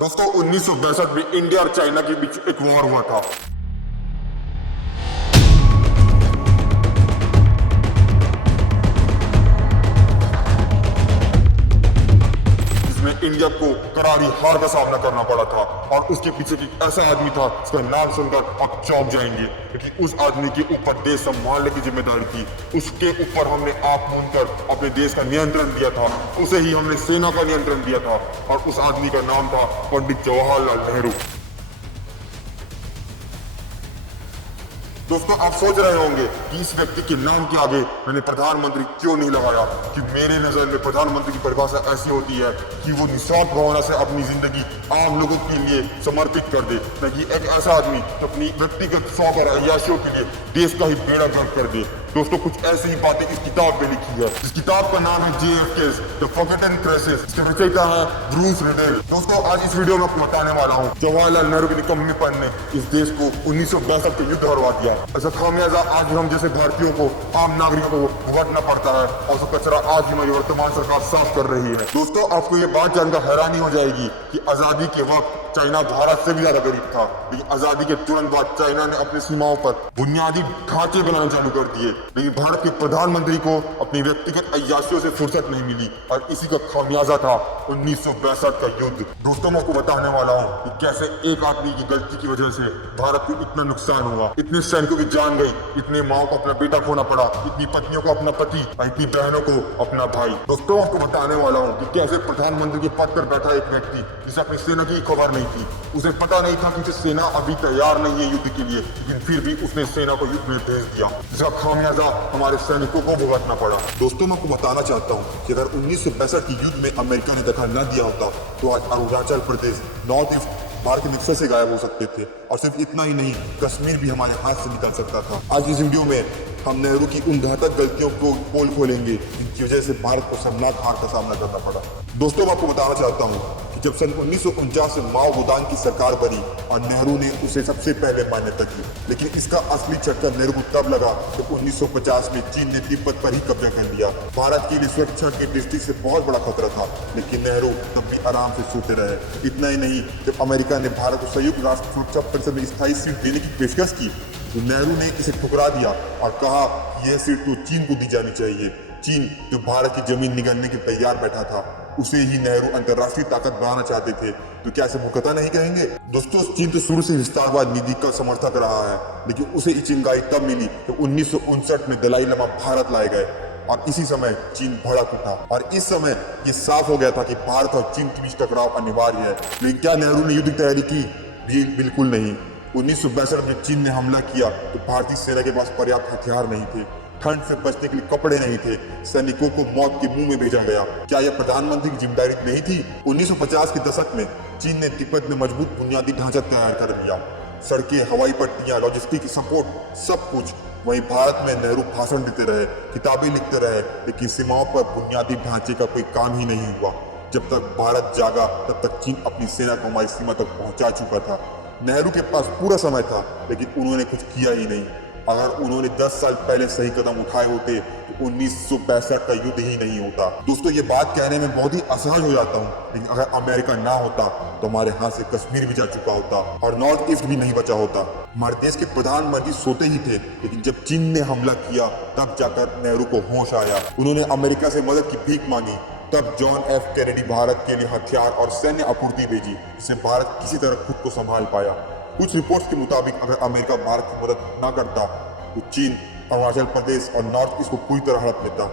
दोस्तों 1962 में इंडिया और चाइना के बीच एक वॉर हुआ था। इसमें इंडिया को करारी हार का सामना करना पड़ा था और उसके पीछे एक ऐसा आदमी था जिसका नाम सुनकर आप चौंक जाएंगे, क्योंकि उस आदमी के ऊपर देश संभालने की जिम्मेदारी थी। उसके ऊपर हमने आंख मूंद कर अपने देश का नियंत्रण दिया था, उसे ही हमने सेना का नियंत्रण दिया था और उस आदमी का नाम था पंडित जवाहरलाल नेहरू। दोस्तों आप सोच रहे होंगे कि इस व्यक्ति के नाम के आगे मैंने प्रधानमंत्री क्यों नहीं लगाया, कि मेरे नजर में प्रधानमंत्री की परिभाषा ऐसी होती है कि वो निस्वार्थ भावना से अपनी जिंदगी आम लोगों के लिए समर्पित कर दे, ताकि एक ऐसा आदमी जो अपनी व्यक्तिगत शौक और अय्याशियों के लिए देश का ही बेड़ा गर्क कर दे। दोस्तों कुछ ऐसी ही बातें इस किताब में लिखी है। इस किताब का नाम है JFK's The Forgotten Crisis। इसके रचयिता है ब्रूस रिडेल। दोस्तों आज इस वीडियो में आपको बताने वाला हूँ जवाहरलाल नेहरू के निकम्मेपन ने इस देश को 1962 के युद्ध हरवा दिया। ऐसा खामियाजा आज हम जैसे भारतीयों को, आम नागरिकों को भुगतना पड़ता है और उसका कचरा आज ही हमारी वर्तमान सरकार साफ कर रही है। दोस्तों आपको ये बात जानकर हैरानी हो जाएगी कि आजादी के वक्त चाइना भारत से भी ज्यादा गरीब था, लेकिन आजादी के तुरंत बाद चाइना ने अपनी सीमाओं पर बुनियादी ढांचे बनाना चालू कर दिए। लेकिन भारत के प्रधानमंत्री को अपनी व्यक्तिगत अय्याशियों से फुर्सत नहीं मिली और इसी का खामियाजा था 1962 का युद्ध। दोस्तों मैं आपको बताने वाला हूँ कि कैसे एक आदमी की गलती की वजह से भारत को इतना नुकसान हुआ, इतने सैनिकों की जान गई, इतने माओ को अपना बेटा खोना पड़ा, इतनी पत्नियों को अपना पति और इतनी बहनों को अपना भाई। दोस्तों आपको बताने वाला हूँ कि कैसे प्रधानमंत्री के पद पर बैठा एक व्यक्ति जिसे अपनी सेना की खबर नहीं थी, उसे पता नहीं था कि सेना अभी तैयार नहीं है युद्ध के लिए, लेकिन फिर भी उसने सेना को युद्ध में भेज दिया, जिसका खामियाजा हमारे सैनिकों को भुगतना पड़ा। दोस्तों मैं आपको बताना चाहता हूँ कि अगर 1962 के युद्ध में अमेरिका ने दखल न दिया होता तो आज अरुणाचल प्रदेश, नॉर्थ ईस्ट भारत के नक्शे से गायब हो सकते थे और सिर्फ इतना ही नहीं, कश्मीर भी हमारे हाथ से निकल सकता था। आज इस वीडियो में हम नेहरू की उन घातक गलतियों को पोल खोलेंगे जिनकी वजह से भारत को शर्मनाक हार का सामना करना पड़ा। दोस्तों मैं आपको बताना चाहता हूँ कि जब सन 1949 में माओ गुदांग की सरकार बनी और नेहरू ने उसे सबसे पहले मान्यता की, लेकिन इसका असली चक्कर नेहरू को तब लगा जब 1950 में चीन ने तिब्बत पर ही कब्जा कर लिया। भारत के लिए सुरक्षा की दृष्टि से बहुत बड़ा खतरा था, लेकिन नेहरू तब भी आराम से सोते रहे। इतना ही नहीं, जब अमेरिका ने भारत को संयुक्त राष्ट्र सुरक्षा परिषद में स्थायी सीट देने की पेशकश की तो नेहरू ने इसे ठुकरा दिया और कहा यह सीट तो चीन को दी जानी चाहिए। चीन जो भारत की जमीन निगलने के तैयार बैठा था, उसे ही नेहरू अंतर्राष्ट्रीय ताकत बनाना चाहते थे, तो क्या इसे मुकद्दर नहीं कहेंगे? दोस्तों चीन तो शुरू से विस्तारवाद नीति का समर्थक रहा है, लेकिन उसे ये चिंगारी तब मिली जब 1959 में दलाई लामा भारत लाए गए और इसी समय चीन भड़क उठा और इस समय ये साफ हो गया था कि भारत और चीन के बीच टकराव अनिवार्य है। लेकिन क्या नेहरू ने युद्ध की तैयारी की? बिल्कुल नहीं। 1962 में चीन ने हमला किया तो भारतीय सेना के पास पर्याप्त हथियार नहीं थे, ठंड से बचने के लिए कपड़े नहीं थे, सैनिकों को मौत के मुंह में भेजा गया। क्या यह प्रधानमंत्री की जिम्मेदारी नहीं थी? 1950 के दशक में चीन ने तिब्बत में मजबूत बुनियादी ढांचा तैयार कर लिया, सड़कें, हवाई पट्टियां, लॉजिस्टिक सपोर्ट, सब कुछ। वहीं भारत में नेहरू भाषण देते रहे, किताबें लिखते रहे, लेकिन सीमाओं पर बुनियादी ढांचे का कोई काम ही नहीं हुआ। जब तक भारत जागा तब तक चीन अपनी सेना को हमारी सीमा तक पहुंचा चुका था। नेहरू के पास पूरा समय था, लेकिन उन्होंने कुछ किया ही नहीं। अगर उन्होंने 10 साल पहले सही कदम उठाए होते तो 1962 का युद्ध ही नहीं होता। दोस्तों ये बात कहने में बहुत ही असहज हो जाता हूँ, लेकिन अगर अमेरिका ना होता तो हमारे हाथ से कश्मीर भी जा चुका होता और नॉर्थ ईस्ट भी नहीं बचा होता। हमारे देश के प्रधानमंत्री सोते ही थे, लेकिन जब चीन ने हमला किया तब जाकर नेहरू को होश आया। उन्होंने अमेरिका से मदद की भीख मांगी, तब जॉन एफ कैनेडी भारत के लिए हथियार और सैन्य आपूर्ति भेजी, जिससे भारत किसी तरह खुद को संभाल पाया। कुछ रिपोर्ट्स के मुताबिक अगर अमेरिका भारत की मदद न करता तो चीन अरुणाचल प्रदेश और नॉर्थ ईस्ट को पूरी तरह हड़प लेता।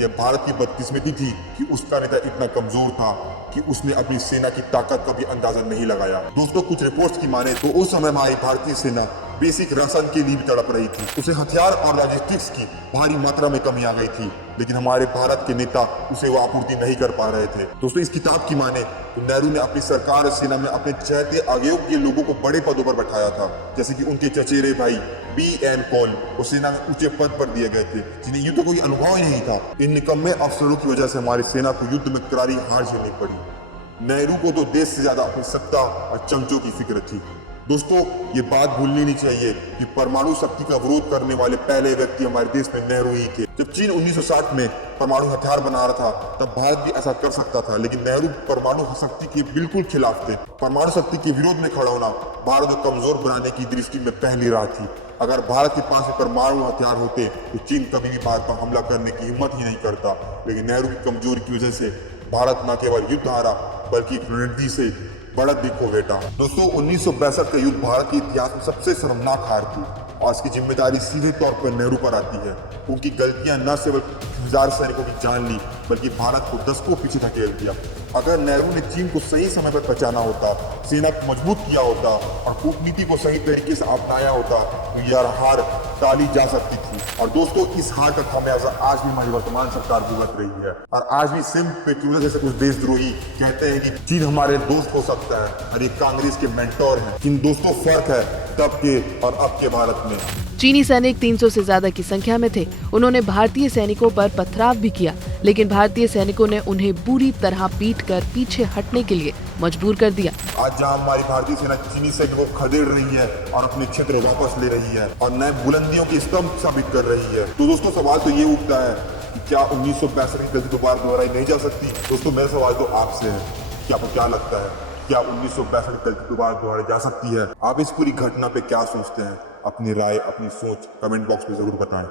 यह भारत की बदकिस्मती थी कि उसका नेता इतना कमजोर था कि उसने अपनी सेना की ताकत का भी अंदाजा नहीं लगाया। दोस्तों कुछ रिपोर्ट्स की माने तो उस समय हमारी भारतीय सेना बेसिक राशन के लिए भी तड़प रही थी, उसे हथियार और लॉजिस्टिक्स की भारी मात्रा में कमी आ गई थी, लेकिन हमारे भारत के नेता उसे वो आपूर्ति नहीं कर पा रहे थे। दोस्तों इस किताब की माने तो नेहरू ने अपनी सरकार और सेना में अपने चहते आयोग के लोगों को बड़े पदों पर बैठाया था, जैसे कि उनके चचेरे भाई BN कॉल वो सेना में ऊंचे पद पर दिए गए थे, जिन्हें युद्ध का कोई अनुभव ही नहीं था। इन निकम्मे अफसरों की वजह से हमारी सेना को युद्ध में करारी हार झेलनी पड़ी। नेहरू को तो देश से ज्यादा अपनी सत्ता और चमचों की फिक्र थी। दोस्तों, ये बात भूलनी नहीं चाहिए कि परमाणु शक्ति का विरोध करने वाले पहले व्यक्ति हमारे देश में नेहरू ही थे। जब चीन 1960 में परमाणु हथियार बना रहा था तब भारत भी ऐसा कर सकता था, लेकिन नेहरू परमाणु शक्ति के बिल्कुल खिलाफ थे। परमाणु शक्ति के विरोध में खड़ा होना भारत को कमजोर बनाने की दृष्टि में पहली राह थी। अगर भारत के पास परमाणु हथियार होते तो चीन कभी भी भारत पर हमला करने की हिम्मत ही नहीं करता, लेकिन नेहरू की कमजोरी की वजह से भारत न केवल युद्ध हारा बल्कि रणनीति से बढ़त भी खो बैठा। दोस्तों, 1962 का युद्ध भारत के इतिहास में सबसे शर्मनाक हार थी और इसकी जिम्मेदारी सीधे तौर पर नेहरू पर आती है। उनकी गलतियां न सिर्फ 1000 सैनिकों की जान ली बल्कि भारत को दशकों पीछे धकेल दिया। अगर नेहरू ने चीन को सही समय पर बचाना होता, सेना को मजबूत किया होता और कूटनीति को सही तरीके से अपनाया होता तो यह हार टाली जा सकती थी। और दोस्तों, इस हार का खामियाजा आज भी हमारी वर्तमान सरकार भुगत रही है। और आज भी सिम पेट्रोल जैसे कुछ देशद्रोही कहते हैं कि चीन हमारे दोस्त हो सकता है और ये कांग्रेस के मेंटोर हैं। लेकिन दोस्तों, फर्क है तब के और अब के भारत में। चीनी सैनिक 300 से ज्यादा की संख्या में थे। उन्होंने भारतीय सैनिकों पर पथराव भी किया, लेकिन भारतीय सैनिकों ने उन्हें बुरी तरह पीटकर पीछे हटने के लिए मजबूर कर दिया। आज जहां हमारी भारतीय सेना चीनी सैनिकों को खदेड़ रही है और अपने क्षेत्र वापस ले रही है और नए बुलंदियों की स्तंभ साबित कर रही है, तो दोस्तों सवाल तो ये उठता है कि क्या 1962 की गलती दोबारा दोहराई नहीं जा सकती? दोस्तों, मेरा सवाल तो आपसे है कि आपको क्या लगता है, क्या 1962 की गलती दोबारा दोहराई जा सकती है? आप इस पूरी घटना पे क्या सोचते हैं? अपनी राय, अपनी सोच कमेंट बॉक्स में जरूर बताएं।